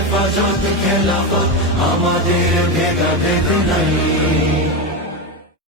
হেফাজত খেলাফত আমাদের ভেদাভেদ নাই।